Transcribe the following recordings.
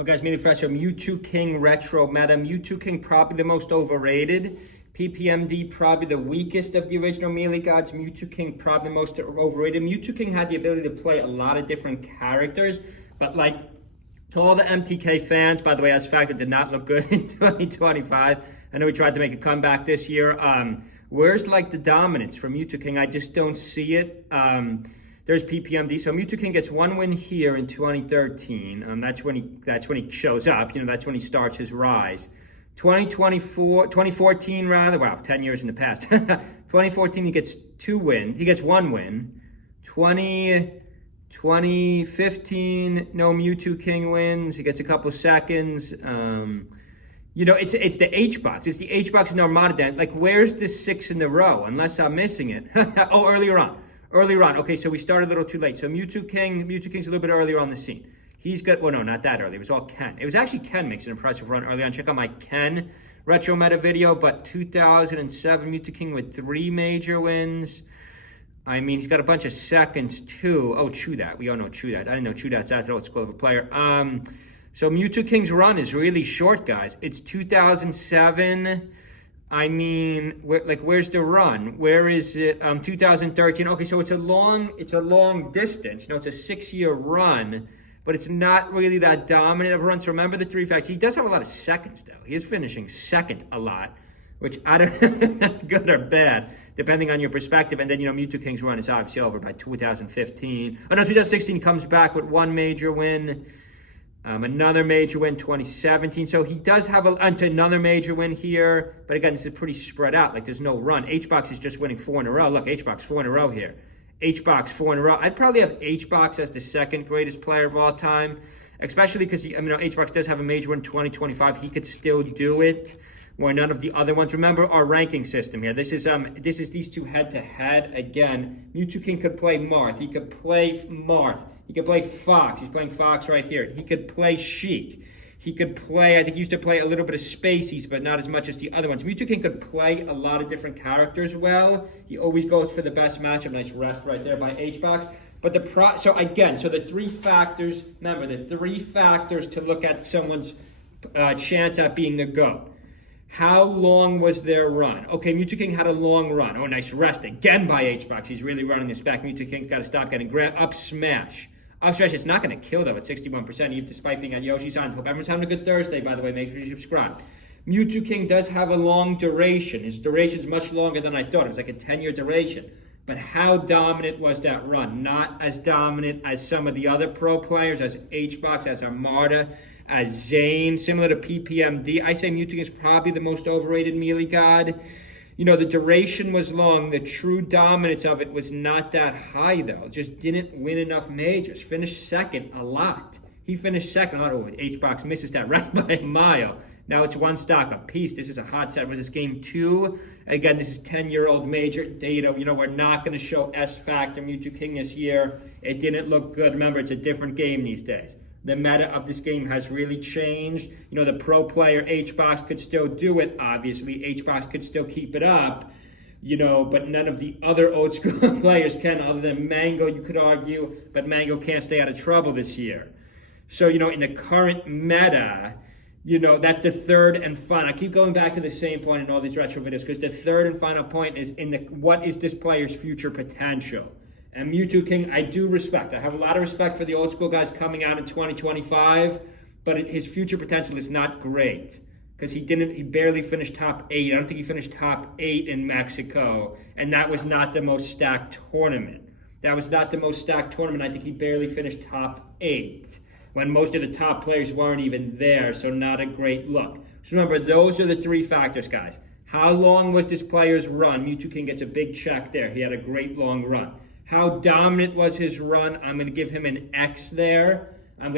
Oh, guys, Mew Fresh, Mew2King Retro Meta. Mew2King probably the most overrated. PPMD probably the weakest of the original Melee gods. Mew2King probably the most overrated. Mew2King had the ability to play a lot of different characters, but like to all the MTK fans, by the way, as fact, it did not look good in 2025. I know we tried to make a comeback this year. Where's like the dominance for Mew2King? I just don't see it. There's PPMD. So Mew2King gets one win here in 2013. That's when he shows up. You know, that's when he starts his rise. 2014 rather. Wow, 10 years in the past. 2014 he gets He gets one win. 2015 no Mew2King wins. He gets a couple seconds. You know, it's the H box. It's the H box in Armada. Like, where's this 6 in a row? Unless I'm missing it. Oh, earlier on. Okay, so we started a little too late. So Mew2King's a little bit earlier on the scene. He's got, well, no, not that early. It was all Ken. It was actually Ken makes an impressive run early on. Check out my Ken retro meta video. But 2007, Mew2King with 3 major wins. I mean, he's got a bunch of seconds too. Oh, Chew That. We all know Chew That. I didn't know Chew That's that old school of a player. So Mew2King's run is really short, guys. It's 2007. I mean, where's the run? Where is it? 2013. Okay, so it's a long distance. You know, it's a 6-year run, but it's not really that dominant of a run. So remember the 3 facts. He does have a lot of seconds, though. He is finishing second a lot, which I don't know if that's good or bad, depending on your perspective. And then, you know, Mew2King's run is obviously over by 2015. Oh, no, 2016 he comes back with 1 major win. Another major win 2017. So he does have another major win here. But again, this is pretty spread out. Like, there's no run. HBox is just winning 4 in a row. Look, HBox 4 in a row here. HBox 4 in a row. I'd probably have HBox as the 2nd greatest player of all time. Especially because, HBox does have a major win 2025. He could still do it, where none of the other ones. Remember our ranking system here. This is these two head-to-head. Again, Mew2King could play Marth. He could play Marth. He could play Fox. He's playing Fox right here. He could play Sheik. He could play, I think he used to play a little bit of Spaceys, but not as much as the other ones. Mew2King could play a lot of different characters well. He always goes for the best matchup. Nice rest right there by HBox. But the the 3 factors, remember, the 3 factors to look at someone's chance at being the GOAT. How long was their run? Okay, Mew2King had a long run. Oh, nice rest again by HBox. He's really running this back. Mew2King's got to stop getting up smash. Up smash, it's not going to kill though at 61%, even despite being on Yoshi's Island. Hope everyone's having a good Thursday, by the way. Make sure you subscribe. Mew2King does have a long duration. His duration's much longer than I thought. It was like a 10-year duration. But how dominant was that run? Not as dominant as some of the other pro players, as HBox, as Armada, as Zane, similar to PPMD. I say Mew2King is probably the most overrated melee god. You know, the duration was long. The true dominance of it was not that high, though. Just didn't win enough majors. Finished second a lot. He finished second a lot. Oh, HBox misses that right by a mile. Now it's 1 stock apiece. This is a hot set. Was this game 2? Again, this is 10-year-old major data. You know, we're not going to show S Factor Mew2King this year. It didn't look good. Remember, it's a different game these days. The meta of this game has really changed. You know, the pro player HBox could still do it, obviously. HBox could still keep it up, you know, but none of the other old school players can, other than Mango, you could argue, but Mango can't stay out of trouble this year. So, you know, in the current meta, you know, that's the 3rd and final. I keep going back to the same point in all these retro videos because the 3rd and final point is what is this player's future potential? And Mew2King, I do respect. I have a lot of respect for the old school guys coming out in 2025, but his future potential is not great because he barely finished top 8. I don't think he finished top 8 in Mexico, and that was not the most stacked tournament. I think he barely finished top 8 when most of the top players weren't even there, so not a great look. So remember, those are the 3 factors, guys. How long was this player's run? Mew2King gets a big check there. He had a great long run. How dominant was his run? I'm going to give him an X there. Like,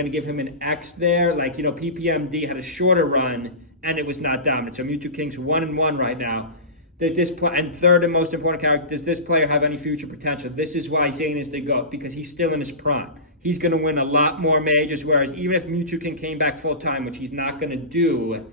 you know, PPMD had a shorter run, and it was not dominant. So Mew2King's 1-1 right now. And 3rd and most important character, does this player have any future potential? This is why Zane is the GOAT, because he's still in his prime. He's going to win a lot more majors, whereas even if Mew2King came back full-time, which he's not going to do,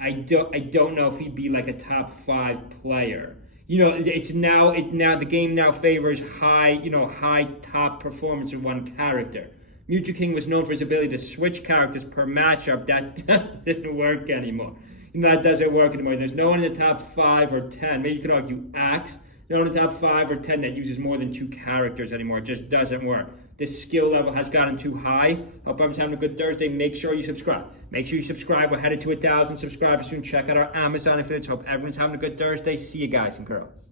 I don't know if he'd be like a top 5 player. You know, the game now favors high top performance in one character. Mewtwo King was known for his ability to switch characters per matchup. That didn't work anymore. That doesn't work anymore. There's no one in the top 5 or 10. Maybe you could argue Axe. No one in the top 5 or 10 that uses more than 2 characters anymore. It just doesn't work. This skill level has gotten too high. Hope everyone's having a good Thursday. Make sure you subscribe. Make sure you subscribe. We're headed to 1,000 subscribers soon. Check out our Amazon affiliates. Hope everyone's having a good Thursday. See you guys and girls.